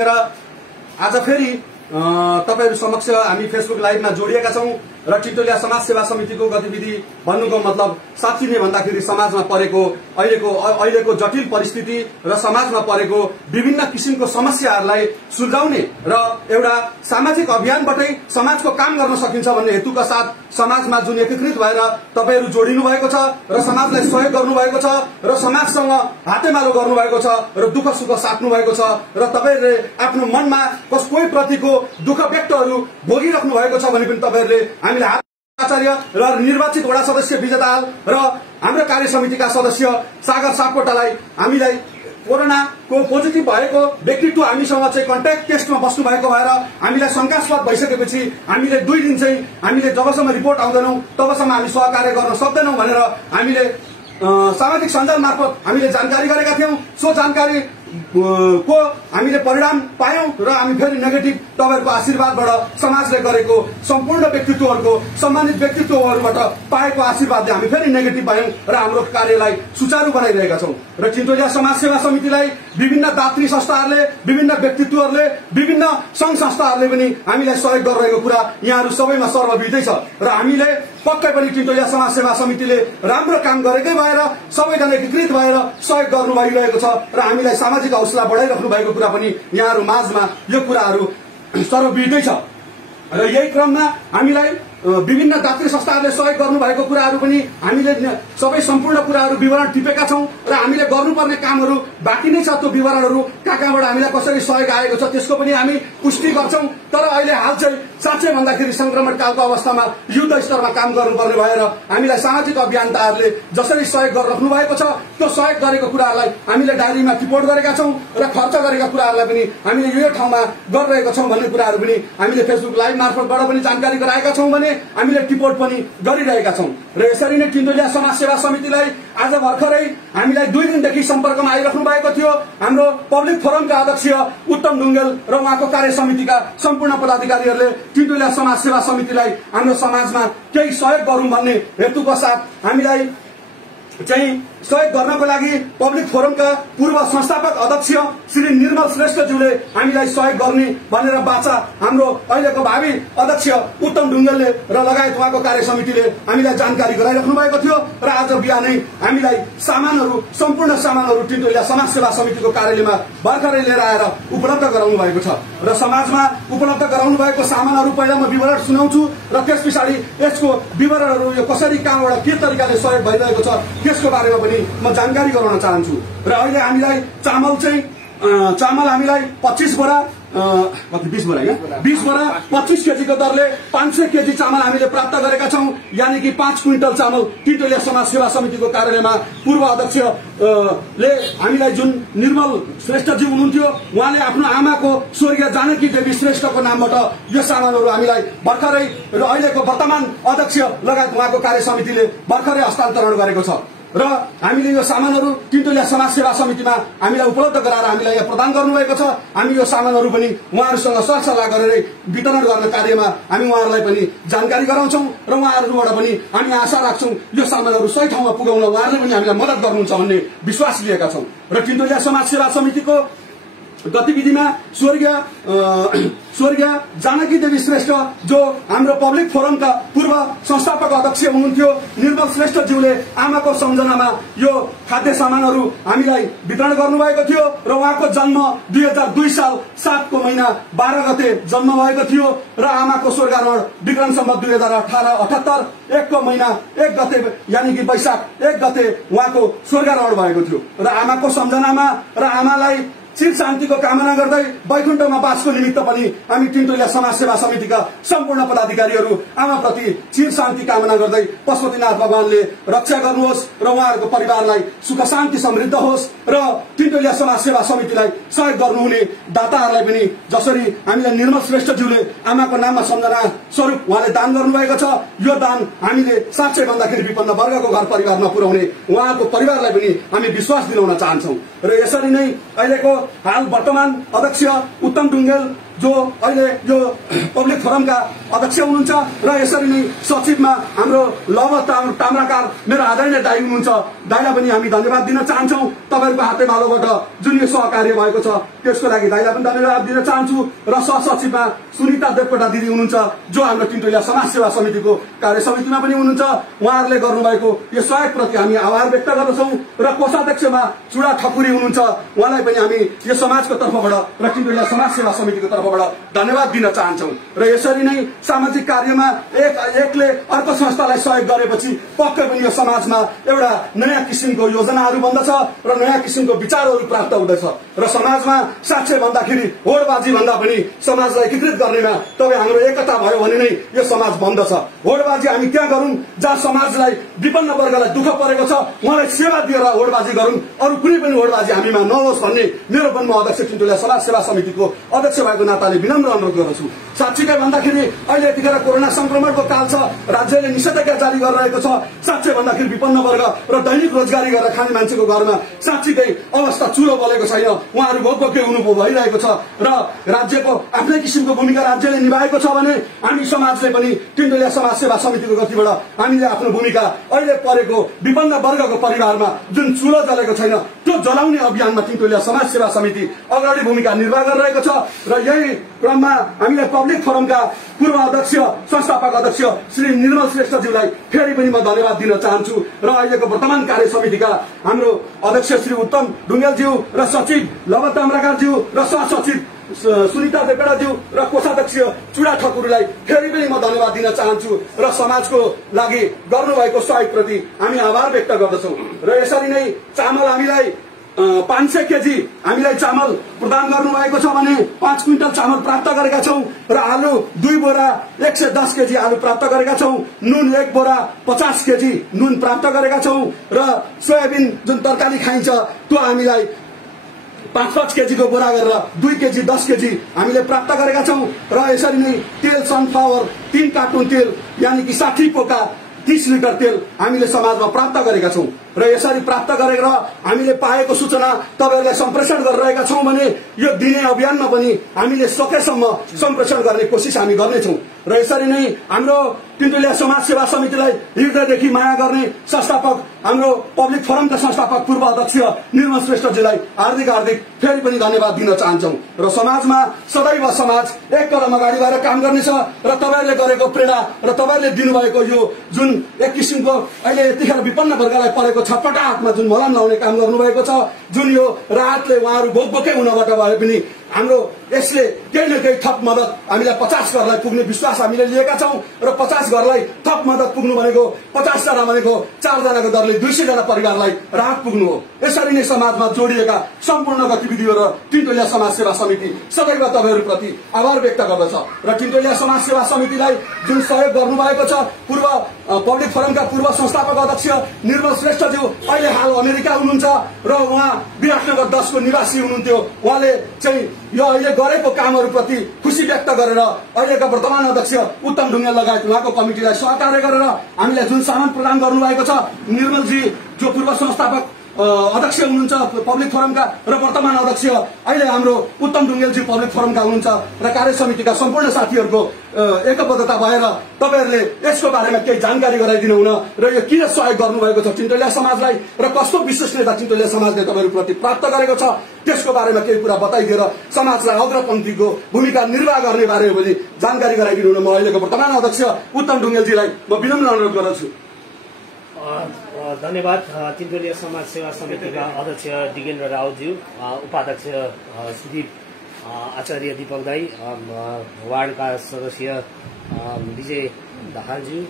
आज फेरि तपाईहरु समक्ष हामी फेसबुक लाइभमा जोडिएका छौं र टिटोलिया समाज सेवा समितिको गतिविधि भन्नुको मतलब साच्चै नै भन्दाखेरि समाजमा परेको अहिलेको जटिल परिस्थिति र समाजमा परेको विभिन्न किसिमको समस्याहरूलाई सुल्झाउने र एउटा सामाजिक अभियानबाटै समाजको काम गर्न सकिन्छ भन्ने हेतुका साथ समाजमा जुन एकीकृत भएर तपाईहरु जोडिनु भएको छ र समाजलाई सहयोग गर्नु भएको छ र समाजसँग हातेमालो गर्नु भएको छ र दुःख सुख साट्नु भएको छ र तपाईहरुले आफ्नो मनमा कोही प्रतिको दुःख व्यक्तहरू भोगिराख्नु भएको छ भने पनि तपाईहरुले हामीले आचार्य र निर्वाचित वडा सदस्य विजय दाहाल र हाम्रो कार्य समितिका सदस्य सागर सापकोटालाई हामीलाई कोरोनाको पोजिटिभ भएको व्यक्तित्व हामीसँग चाहिँ कन्ट्याक्ट टेस्टमा बस्नु भएको भएर हामीलाई शंकास्पद भइसकेपछि हामीले 2 दिन चाहिँ हामीले जबसम्म रिपोर्ट आउँदैनौं तबसम्म हामी सहकार्य गर्न सक्दैनौं भनेर हामीले सामाजिक सञ्जाल मार्फत हामीले जानकारी गरेका थियौं। सो जानकारी को हामीले परिणाम पायौं र हामी फेरि नेगेटिभ तपाईहरुको आशीर्वादबाट समाजले गरेको सम्पूर्ण व्यक्तित्वहरुको सम्मानित व्यक्तित्वहरुबाट पाएको आशीर्वादले हामी फेरि नेगेटिभ भयौं र हाम्रो कार्यलाई सुचारू बनाइरहेका छौं र टिटोलिया समाज सेवा समितिलाई विभिन्न दात्री संस्थाहरूले विभिन्न व्यक्तित्वहरूले विभिन्न संघ संस्थाहरूले पनि हामीलाई सहयोग गरिरहेको कुरा यहाँहरु सबैमा सर्वविदितै छ र हामीले पक्कै पनि टिटोलिया समाज सेवा समितिले राम्रो काम गरेकै भएर सबैजना एकीकृत भएर सहयोग गर्नु भइरहेको छ र हामीलाई सामाजिक हौसला बढाइराख्नु भएको कुरा पनि यहाँहरु माझमा यो कुराहरु सर्वविदितै छ र यही क्रममा हामीलाई विभिन्न दात्री संस्थाहरूले सहयोग गर्नु भएको कुराहरु पनि हामीले सबै सम्पूर्ण कुराहरु विवरण टिपेका छौं र हामीले गर्नुपर्ने कामहरु बाँकी नै छ। त्यो विवरणहरु कहाँबाट हामीलाई कसरी सहयोग आएको छ त्यसको पनि हामी पुष्टि गर्छौं। तर अहिले हाल चाहिँ साच्चै भन्दाखेरि संक्रमण कालको अवस्थामा युद्ध स्तरमा काम गर्नुपर्ने भएर हामीलाई सामाजिक अभियन्ताहरूले जसरी सहयोग गरिराख्नु भएको छ त्यो सहयोग गरेको कुराहरूलाई हामीले डायरीमा टिपोट गरेका छौं र खर्च गरेका कुराहरूलाई पनि हामीले यो ठाउँमा गरिरहेका छौं भन्ने कुराहरु पनि हामीले फेसबुक लाइभ मार्फतबाट पनि जानकारी गराएका छौं भने हामीले टिपोट पनि गरिरहेका छौं र यसरी नै टिटोलिया समाज सेवा समितिलाई आज भर्खरै हामीलाई 2 दिनदेखि सम्पर्कमा आइराख्नु भएको थियो हाम्रो पब्लिक फोरमका अध्यक्ष उत्तम ढुङ्गेल र उहाँको कार्य समितिका सम्पूर्ण पदाधिकारीहरूले टिटोलिया समाज सेवा समितिलाई हाम्रो समाजमा केही सहयोग गरौं भन्ने हेतुका साथ हामीलाई चाहिँ सहयोग गर्नको लागि पब्लिक फोरमका पूर्व संस्थापक अध्यक्ष श्री निर्मल श्रेष्ठज्यूले हामीलाई सहयोग गर्ने भनेर बाचा हाम्रो अहिलेको भावी अध्यक्ष उत्तम ढुङ्गेलले र लगायत उहाँको कार्य समितिले हामीलाई जानकारी गराइराख्नु भएको थियो र आज बिहानै हामीलाई सामानहरु सम्पूर्ण सामानहरु टिटोलिया समाज सेवा समितिको कार्यालयमा भर्खरै लिएर आएर उपलब्ध गराउनु भएको छ र समाजमा उपलब्ध गराउनु भएको सामानहरु पहिला म विवरण सुनाउँछु र त्यसपछि यसको विवरणहरु यो कसरी कहाँबाट के तरिकाले सहयोग भइरहेको छ त्यसको बारेमा पनि म जानकारी गराउन चाहन्छु। र अहिले हामीलाई चामल हामीलाई 25 बोरा 20 बोरा 25 केजीको दरले 500 केजी चामल हामीले प्राप्त गरेका छौं। यानी कि 5 क्विन्टल चामल टिटोलिया समाज सेवा समितिको कार्यालयमा पूर्व अध्यक्ष ले हामीलाई जुन निर्मल श्रेष्ठजी हुनुहुन्थ्यो उहाँले आफ्नो आमाको स्वर्गीय जानकी देवी श्रेष्ठको नामबाट यो सामानहरु हामीलाई भर्खरै र अहिलेको वर्तमान अध्यक्ष लगायत उहाँको कार्य समितिले भर्खरै हस्तान्तरण गरेको छ र हामीले यो सामानहरु टिटोलिया समाज सेवा समितिमा हामीलाई उपलब्ध गराएर हामीलाई यहाँ प्रदान गर्नुभएको छ। हामी यो सामानहरु पनि उहाँहरुसँग सरसल्लाह गरेर वितरण गर्ने कार्यमा हामी उहाँहरुलाई पनि जानकारी गराउँछौं र उहाँहरुबाट पनि हामी आशा राख्छौं यो सामानहरु सही ठाउँमा पुगाउन उहाँहरुले पनि हामीलाई मद्दत गर्नुहुन्छ भन्ने विश्वास लिएका छौं र टिटोलिया समाज सेवा समितिको गतिविधिमा स्वर्गीय जानकी देवी श्रेष्ठ जो हाम्रो पब्लिक फोरमका पूर्व संस्थापक अध्यक्ष हुनुहुन्थ्यो निर्मल श्रेष्ठज्यूले आमाको सम्झनामा यो खाद्य सामानहरु हामीलाई वितरण गर्नुभएको थियो र उहाँको जन्म 2002 साल 7 को महिना 12 गते जन्म भएको थियो र आमाको स्वर्गारोहण विक्रम सम्वत 2018 1 को महिना 1 गते यानी कि वैशाख 1 गते उहाँको स्वर्गारोहण भएको थियो र आमाको सम्झनामा र आमालाई चिर शान्तिको कामना गर्दै वैकुण्ठमा बासको निमित्त पनि हामी टिटोलिया समाज सेवा समितिका सम्पूर्ण पदाधिकारीहरू आमाप्रति चिर शान्ति कामना गर्दै पशुपतिनाथ भगवानले रक्षा गर्नुहोस् र उहाँहरूको परिवारलाई सुख शान्ति समृद्ध होस् र टिटोलिया समाज सेवा समितिलाई सहयोग गर्नुहुने दाताहरूलाई पनि जसरी हामीलाई निर्मल श्रेष्ठज्यूले आमाको नाममा सम्झना स्वरूप उहाँले दान गर्नुभएको छ यो दान हामीले साच्चै भन्दाखेरि विपन्न वर्गको घर परिवारमा पुर्याउने उहाँको परिवारलाई पनि हामी विश्वास दिलाउन चाहन्छौं र यसरी नै अहिलेको हाल वर्तमान अध्यक्ष उत्तम ढुङ्गेल जो अहिले यो पब्लिक फोरमका अध्यक्ष हुनुहुन्छ र यसरी नै सचिवमा हाम्रो लव ताम्राकार मेरो आदरणीय दाइ हुनुहुन्छ। दाइलाई पनि हामी धन्यवाद दिन चाहन्छौँ। तपाईँहरूको हातेमालोबाट जुन यो सहकार्य भएको छ त्यसको लागि दाइलाई पनि धन्यवाद दिन चाहन्छु। र सहसचिवमा सुनिता देवकोटा दिदी हुनुहुन्छ जो हाम्रो तिनटोलिया समाज सेवा समितिको कार्य समितिमा पनि हुनुहुन्छ। उहाँहरूले गर्नुभएको यो सहयोगप्रति हामी आभार व्यक्त गर्दछौँ। र कोषाध्यक्षमा चुडा ठकुरी हुनुहुन्छ, उहाँलाई पनि हामी यो समाजको तर्फबाट र तिनटोलिया समाज सेवा समितिको तर्फबाट धन्यवाद दिन चाहन्छौँ। र यसरी नै सामाजिक कार्यमा एकले अर्को संस्थालाई सहयोग गरेपछि पक्कै पनि यो समाजमा एउटा नयाँ किसिमको योजनाहरू बन्दछ र नयाँ किसिमको विचारहरू प्राप्त हुँदछ। र समाजमा साँच्चै भन्दाखेरि होडबाजी भन्दा पनि समाजलाई एकीकृत गर्नेमा तपाईँ हाम्रो एकता भयो भने नै यो समाज बन्दछ। होडबाजी हामी त्यहाँ गरौँ जहाँ समाजलाई विपन्न वर्गलाई दुःख परेको छ उहाँलाई सेवा दिएर होडबाजी गरौँ, अरू कुनै पनि होडबाजी हामीमा नहोस् भन्ने मेरो पनि म अध्यक्ष तिनटोलिया समाज सेवा समितिको अध्यक्ष भएको नाताले विनम्र अनुरोध गर्दछु। साँच्चीकै भन्दाखेरि अहिले यतिखेर कोरोना संक्रमणको काल छ, राज्यले निषेधाज्ञा जारी गरिरहेको छ। साँच्चै भन्दाखेरि विपन्न वर्ग र दैनिक रोजगारी गरेर खाने मान्छेको घरमा साँच्चीकै अवस्था चुलो बलेको छैन, उहाँहरू भोकभोकै हुनु भइरहेको छ। र राज्यको आफ्नै किसिमको भूमिका राज्यले निभाएको छ भने हामी समाजले पनि तिनटोलिया समाज सेवा समितिको गतिबाट हामीले आफ्नो भूमिका अहिले परेको विपन्न वर्गको परिवारमा जुन चुलो जलेको छैन त्यो जलाउने अभियानमा तिनटोलिया समाज सेवा समिति अगाडि भूमिका निर्वाह गरिरहेको छ। र यही क्रममा हामीले पब्लिक फोरमका पूर्व अध्यक्ष संस्थापक अध्यक्ष श्री निर्मल श्रेष्ठज्यूलाई फेरि पनि म धन्यवाद दिन चाहन्छु। र अहिलेको वर्तमान कार्य समितिका हाम्रो अध्यक्ष श्री उत्तम ढुङ्गेलज्यू र सचिव लव ताम्राकारज्यू र सहसचिव सुनिता देवकोटाज्यू र कोषाध्यक्ष चुडा ठकुरीलाई फेरि पनि म धन्यवाद दिन चाहन्छु। र समाजको लागि गर्नुभएको सहयोगप्रति हामी आभार व्यक्त गर्दछौँ। र यसरी नै चामल हामीलाई 500 केजी हामीलाई चामल प्रदान गर्नुभएको छ भने 5 क्विन्टल चामल प्राप्त गरेका छौँ। र आलु 2 बोरा 110 केजी आलु प्राप्त गरेका छौँ। नुन 1 बोरा 50 केजी नुन प्राप्त गरेका छौँ। र सोयाबिन जुन तरकारी खाइन्छ त्यो हामीलाई 5-5 केजीको बोरा गरेर 2 केजी 10 केजी हामीले प्राप्त गरेका छौँ। र यसरी नै तेल सनफ्लावर 3 कार्टुन तेल यानि कि 60 पोका 30 लिटर तेल हामीले समाजमा प्राप्त गरेका छौँ। र यसरी प्राप्त गरेर हामीले पाएको सूचना तपाईहरुलाई सम्प्रेषण गरिरहेका छौँ भने यो दिने अभियानमा पनि हामीले सकेसम्म सम्प्रेषण गर्ने कोसिस हामी गर्नेछौँ। र यसरी नै हाम्रो तिनटोलिया समाज सेवा समितिलाई हृदयदेखि माया गर्ने संस्थापक हाम्रो पब्लिक फोरमका संस्थापक पूर्व अध्यक्ष निर्मल श्रेष्ठजीलाई हार्दिक फेरि पनि धन्यवाद दिन चाहन्छौँ। र समाजमा सदैव समाज एक कदम अगाडि भएर काम गर्नेछ। र तपाईहरुले गरेको प्रेरणा र तपाईहरुले दिनुभएको यो जुन एक किसिमको अहिले यतिखेर विपन्न वर्गलाई परेको छटपटाहटमा जुन मलाम लाउने काम गर्नुभएको छ, जुन यो राहतले उहाँहरू भोकभोकै हुनबाट भए पनि हाम्रो यसले केही न केही थप मद्दत हामीलाई 50 घरलाई पुग्ने विश्वास हामीले लिएका छौँ। र 50 घरलाई थप मद्दत पुग्नु भनेको 50 जना भनेको 4 जनाको दरले 200 जना परिवारलाई राहत पुग्नु हो। यसरी नै समाजमा जोडिएका सम्पूर्ण गतिविधिहरू र तिनटोलिया समाज सेवा समिति सदैव तपाईहरुप्रति आभार व्यक्त गर्दछ। र तिनटोलिया समाज सेवा समितिलाई जुन सहयोग गर्नुभएको छ पूर्व पब्लिक फोरमका पूर्व संस्थापक अध्यक्ष निर्मल श्रेष्ठज्यू अहिले हाल अमेरिका हुनुहुन्छ र उहाँ विराटनगर 10 को निवासी हुनुहुन्थ्यो। उहाँले चाहिँ यो अहिले गरेको कामहरुप्रति खुशी व्यक्त गरेर अहिलेका वर्तमान अध्यक्ष उत्तम ढुङ्गेल लगायत उहाँको कमिटीलाई सहकार्य गरेर हामीलाई जुन सामान प्रदान गर्नुभएको छ, निर्मलजी जो पूर्व संस्थापक अध्यक्ष हुनुहुन्छ पब्लिक फोरमका र वर्तमान अध्यक्ष अहिले हाम्रो उत्तम ढुङ्गेलजी पब्लिक फोरमका हुनुहुन्छ र कार्य समितिका सम्पूर्ण साथीहरूको एकबद्धता भएर तपाईहरुले यसको बारेमा केही जानकारी गराइदिनु हुन र यो किन सहयोग गर्नुभएको छ तिनटोलिया समाजलाई र कस्तो विश्वसनीयता तिनटोलिया समाजले तपाईहरुप्रति प्राप्त गरेको छ त्यसको बारेमा केही कुरा बताइदिएर समाजलाई अग्रपन्थीको भूमिका निर्वाह गर्ने बारे पनि जानकारी गराइदिनु हुन म अहिलेको वर्तमान अध्यक्ष उत्तम ढुङ्गेलजीलाई म विनम्र अनुरोध गर्दछु। धन्यवाद। तिनटोलिया समाज सेवा समितिका अध्यक्ष डिगेन्द्र रावज्यू, उपाध्यक्ष सुदीप आचार्य दीपक दाई, वार्डका सदस्य विजय दाहालज्यू,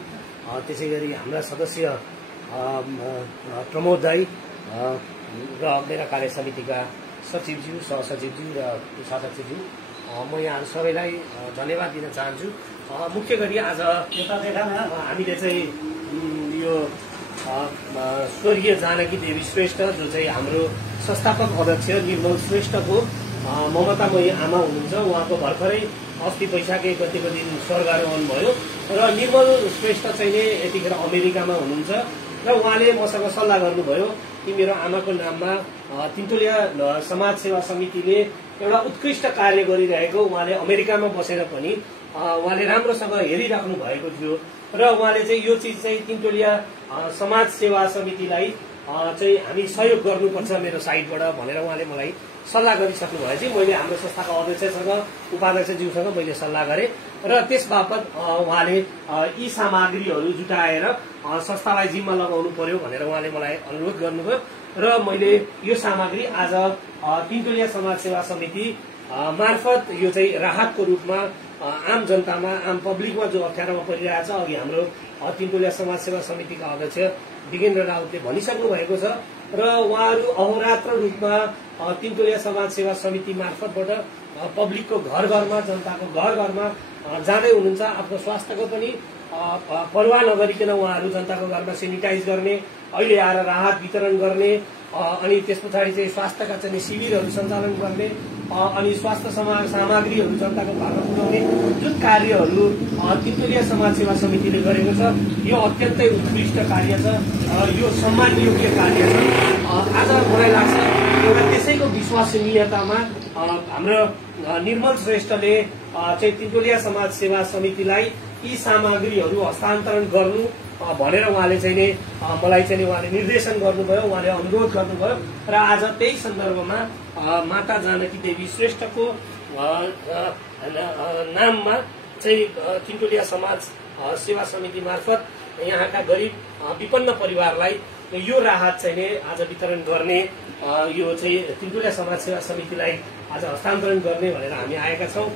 त्यसै गरी हाम्रा सदस्य प्रमोद दाई र मेरा कार्य समितिका सचिवज्यू सहसचिवज्यू र कोषाध्यक्षज्यू, म यहाँ सबैलाई धन्यवाद दिन चाहन्छु। मुख्य गरी आज हामीले चाहिँ यो स्वर्गीय जानकी देवी श्रेष्ठ जो चाहिँ हाम्रो संस्थापक अध्यक्ष निर्मल श्रेष्ठको ममतामयी आमा हुनुहुन्छ। उहाँको भर्खरै अस्ति वैशाखको गतिको दिन स्वर्गारोहण भयो र निर्मल श्रेष्ठ चाहिँ नै यतिखेर अमेरिकामा हुनुहुन्छ र उहाँले मसँग सल्लाह गर्नुभयो कि मेरो आमाको नाममा तिनटोलिया समाज सेवा समितिले एउटा उत्कृष्ट कार्य गरिरहेको उहाँले अमेरिकामा बसेर पनि उहाँले राम्रोसँग हेरिराख्नु भएको थियो र उहाँले चाहिँ यो चिज चाहिँ तिनटोलिया समाज सेवा समितिलाई चाहिँ हामी सहयोग गर्नुपर्छ मेरो साइडबाट भनेर उहाँले मलाई सल्लाह गरिसक्नु भएपछि मैले हाम्रो संस्थाको अध्यक्षसँग उपाध्यक्षज्यूसँग मैले सल्लाह गरेँ र त्यस बापत उहाँले यी सामग्रीहरू जुटाएर संस्थालाई जिम्मा लगाउनु पर्यो भनेर उहाँले मलाई अनुरोध गर्नुभयो र मैले यो सामग्री आज तिनटोलिया समाज सेवा समिति मार्फत यो चाहिँ राहतको रूपमा आम जनतामा आम पब्लिकमा जो अप्ठ्यारोमा परिरहेछ अघि हाम्रो तिनटोलिया समाज सेवा समितिका अध्यक्ष विगेन्द्र राउतले भनिसक्नु भएको छ र उहाँहरू अहोरात्र रूपमा तिनटोलिया समाज सेवा समिति मार्फतबाट पब्लिकको घर घरमा जनताको घर घरमा जाँदै हुनुहुन्छ। आफ्नो स्वास्थ्यको पनि परवाह नगरिकन उहाँहरू जनताको घरमा सेनिटाइज गर्ने, अहिले आएर राहत वितरण गर्ने, अनि त्यस पछाडि चाहिँ स्वास्थ्यका चाहिँ शिविरहरू सञ्चालन गर्ने, अनि स्वास्थ्य सामग्रीहरू जनताको घरमा पुर्याउने जुन कार्यहरू तिनटोलिया समाज सेवा समितिले गरेको छ यो अत्यन्तै उत्कृष्ट कार्य छ, यो सम्मानयोग्य कार्य छ। आज मलाई लाग्छ एउटा त्यसैको विश्वसनीयतामा हाम्रो निर्मल श्रेष्ठले चाहिँ तिनटोलिया समाज सेवा समितिलाई यी सामग्रीहरू हस्तान्तरण गर्नु भनेर उहाँले चाहिँ नि मलाई चाहिँ उहाँले निर्देशन गर्नुभयो, उहाँले अनुरोध गर्नुभयो र आज त्यही सन्दर्भमा माता जानकी देवी श्रेष्ठको नाममा चाहिँ तिनटोलिया समाज सेवा समिति मार्फत यहाँका गरिब विपन्न परिवारलाई यो राहत चाहिँ आज वितरण गर्ने, यो चाहिँ तिनटोलिया समाज सेवा समितिलाई आज हस्तान्तरण गर्ने भनेर हामी आएका छौँ।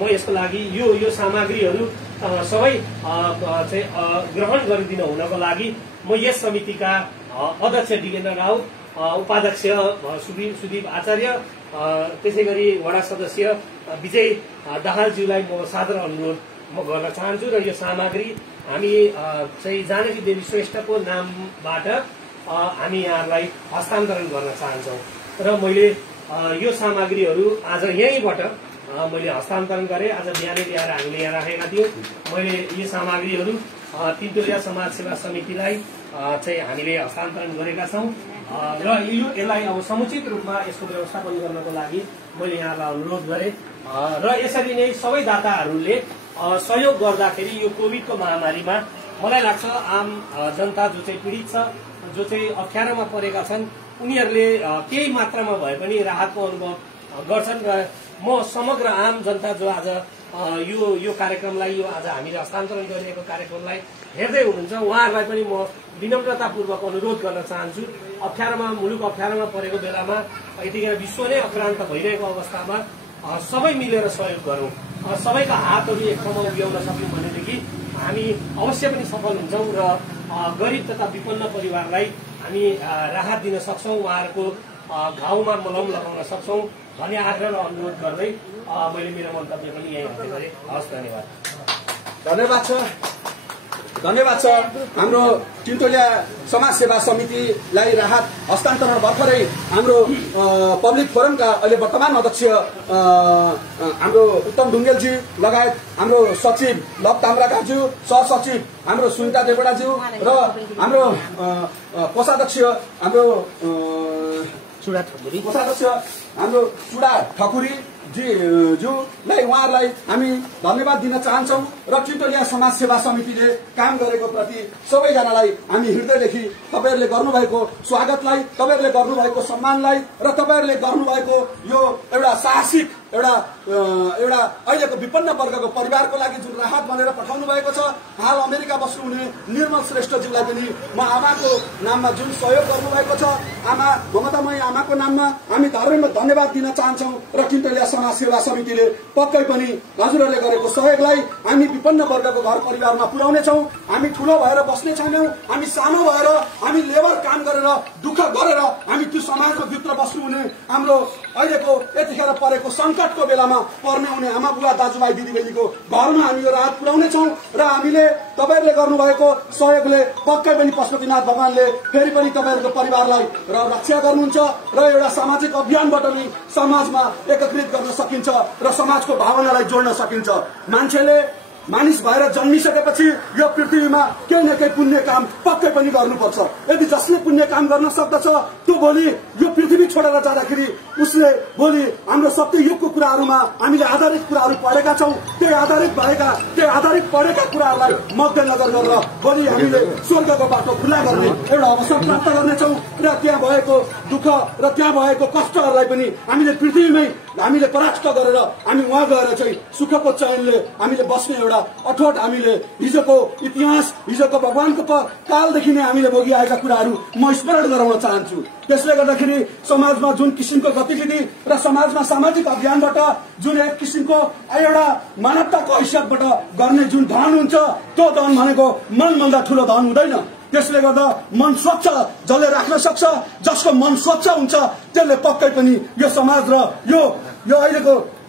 म यसको लागि यो सामग्रीहरू सबै चाहिँ ग्रहण गरिदिन हुनको लागि म यस समितिका अध्यक्ष विगेन्द्र राउत, उपाध्यक्ष सुदीप आचार्य, त्यसै गरी वडा सदस्य विजय दाहालज्यूलाई म सादर अनुरोध म गर्न चाहन्छु र यो सामग्री हामी चाहिँ जानकी देवी श्रेष्ठको नामबाट हामी यहाँलाई हस्तान्तरण गर्न चाहन्छौँ र मैले यो सामग्रीहरू आज यहीँबाट मैले हस्तान्तरण गरेँ। आज बिहानै ल्याएर हामीले यहाँ राखेका थियौँ। मैले यो सामग्रीहरू तिनटोलिया समाज सेवा समितिलाई चाहिँ हामीले हस्तान्तरण गरेका छौँ र यसलाई अब समुचित रूपमा यसको व्यवस्थापन गर्नको लागि मैले यहाँलाई अनुरोध गरेँ र यसरी नै सबै दाताहरूले सहयोग गर्दाखेरि यो कोभिडको महामारीमा मलाई लाग्छ आम जनता जो चाहिँ पीडित छ, जो चाहिँ अप्ठ्यारोमा परेका छन्, उनीहरूले केही मात्रामा भए पनि राहतको अनुभव गर्छन् र म समग्र आम जनता जो आज यो कार्यक्रमलाई, यो आज हामीले हस्तान्तरण गरिएको कार्यक्रमलाई हेर्दै हुनुहुन्छ उहाँहरूलाई पनि म विनम्रतापूर्वक अनुरोध गर्न चाहन्छु, मुलुक अप्ठ्यारोमा परेको बेलामा यतिखेर विश्व नै अक्रान्त भइरहेको अवस्थामा सबै मिलेर सहयोग गरौँ, सबैका हातहरू एक ठाउँमा उभ्याउन सक्यौँ भनेदेखि हामी अवश्य पनि सफल हुन्छौँ र गरिब तथा विपन्न परिवारलाई हामी राहत दिन सक्छौँ, उहाँहरूको घाउमा मलम लगाउन सक्छौँ भन्ने आग्रह र अनुरोध गर्दै मैले मेरो मन्तव्य पनि यही अन्त्य गरेँ। हस्, धन्यवाद छ। हाम्रो तिनटोलिया समाज सेवा समितिलाई राहत हस्तान्तरण भर्खरै हाम्रो पब्लिक फोरमका अहिले वर्तमान अध्यक्ष हाम्रो उत्तम ढुङ्गेलजी लगायत हाम्रो सचिव लभ ताम्राकारज्यू, सहसचिव हाम्रो सुनिता देवडाज्यू र हाम्रो कोषाध्यक्ष हाम्रो चुडा ठकुरी ज्यूलाई उहाँहरूलाई हामी धन्यवाद दिन चाहन्छौँ र तिनटोलिया समाज सेवा समितिले काम गरेको प्रति सबैजनालाई हामी हृदयदेखि तपाईँहरूले गर्नुभएको स्वागतलाई, तपाईँहरूले गर्नुभएको सम्मानलाई र तपाईँहरूले गर्नुभएको यो एउटा साहसिक एउटा अहिलेको विपन्न वर्गको परिवारको लागि जुन राहत भनेर पठाउनु भएको छ, हाल अमेरिका बस्नुहुने निर्मल श्रेष्ठज्यूलाई पनि म आमाको नाममा जुन सहयोग गर्नुभएको छ, आमा ममतामयी आमाको नाममा हामी धन्यवाद दिन चाहन्छौँ र तिनटोलिया समाज सेवा समितिले पक्कै पनि हजुरहरूले गरेको सहयोगलाई हामी विपन्न वर्गको घर परिवारमा पुर्याउनेछौँ। हामी ठूलो भएर बस्ने छैनौँ, हामी सानो भएर हामी लेबर काम गरेर दुःख गरेर हामी त्यो समाजको भित्र बस्नुहुने हाम्रो अहिलेको यतिखेर परेको सङ्कटको बेलामा पर्ने हुने आमा बुवा दाजुभाइ दिदीबहिनीको घरमा हामी यो राहत पुर्याउनेछौँ र हामीले तपाईँहरूले गर्नुभएको सहयोगले पक्कै पनि पशुपतिनाथ भगवानले फेरि पनि तपाईँहरूको परिवारलाई रक्षा गर्नुहुन्छ र एउटा सामाजिक अभियानबाट नै समाजमा एकीकृत गर्न सकिन्छ र समाजको भावनालाई जोड्न सकिन्छ। मान्छेले मानिस भएर जन्मिसकेपछि यो पृथ्वीमा केही न केही पुण्य काम पक्कै पनि गर्नुपर्छ। यदि जसले पुण्य काम गर्न सक्दछ त्यो भोलि यो पृथ्वी छोडेर जाँदाखेरि उसले भोलि हाम्रो सत्य युगको कुराहरूमा हामीले आधारित कुराहरू पढेका छौँ, त्यही आधारित पढेका कुराहरूलाई मध्यनजर गरेर भोलि हामीले स्वर्गको बाटो खुला गर्ने एउटा अवसर प्राप्त गर्नेछौँ र त्यहाँ भएको दुःख र त्यहाँ भएको कष्टहरूलाई पनि हामीले पृथ्वीमै हामीले परास्त गरेर हामी उहाँ गएर चाहिँ सुखको चयनले हामीले बस्ने एउटा अठोट हामीले हिजोको इतिहास हिजोको भगवानको कालदेखि नै हामीले भोगिआएका कुराहरू म स्मरण गराउन चाहन्छु। त्यसले गर्दाखेरि समाजमा जुन किसिमको गतिविधि र समाजमा सामाजिक अभियानबाट जुन एक किसिमको एउटा मानवताको हैसियतबाट गर्ने जुन धन हुन्छ त्यो धन भनेको मनभन्दा ठूलो धन हुँदैन। त्यसले गर्दा मन स्वच्छ जसले राख्न सक्छ, जसको मन स्वच्छ हुन्छ त्यसले पक्कै पनि यो समाज र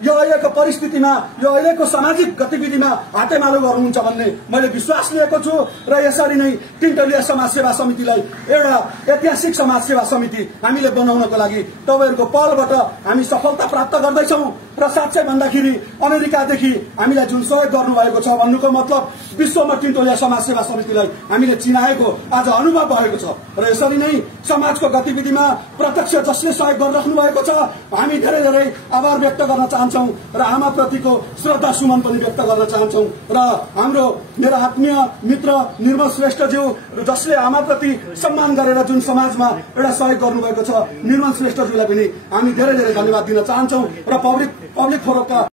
यो अहिलेको परिस्थितिमा यो अहिलेको सामाजिक गतिविधिमा हातेमालो गर्नुहुन्छ भन्ने मैले विश्वास लिएको छु र यसरी नै तीनटलिया समाजसेवा समितिलाई एउटा ऐतिहासिक समाजसेवा समिति हामीले बनाउनको लागि तपाईहरुको पहलबाट हामी सफलता प्राप्त गर्दैछौँ र साच्चै भन्दाखेरि अमेरिकादेखि हामीलाई जुन सहयोग गर्नुभएको छ भन्नुको मतलब विश्वमा तीनटलिया समाजसेवा समितिलाई हामीले चिनाएको आज अनुभव भएको छ र यसरी नै समाजको गतिविधिमा प्रत्यक्ष जसले सहयोग गरिराख्नु भएको छ हामी धेरै धेरै आभार व्यक्त गर्न चाहन्छौं र आमाप्रतिको श्रद्धा सुमन पनि व्यक्त गर्न चाहन्छौं र हाम्रो मेरो आत्मीय मित्र निर्मल श्रेष्ठज्यू जसले आमाप्रति सम्मान गरेर जुन समाजमा एउटा सहयोग गर्नुभएको छ निर्मल श्रेष्ठज्यूलाई पनि हामी धेरै धेरै धन्यवाद दिन चाहन्छौं र पब्लिक फोरमका